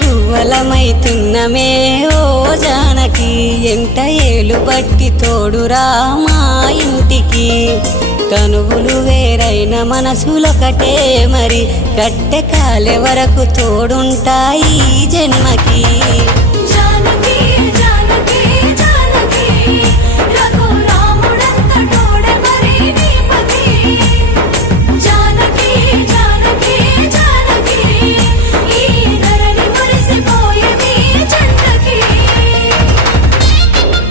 గువ్వలమైతున్నమే ఓ జానకి ఎంట ఏలు బట్టి తోడురా మా ఇంటికి తనువులు వేరైన మనసులొకటే మరి కట్టె కాలే వరకు తోడుంటాయి జన్మకి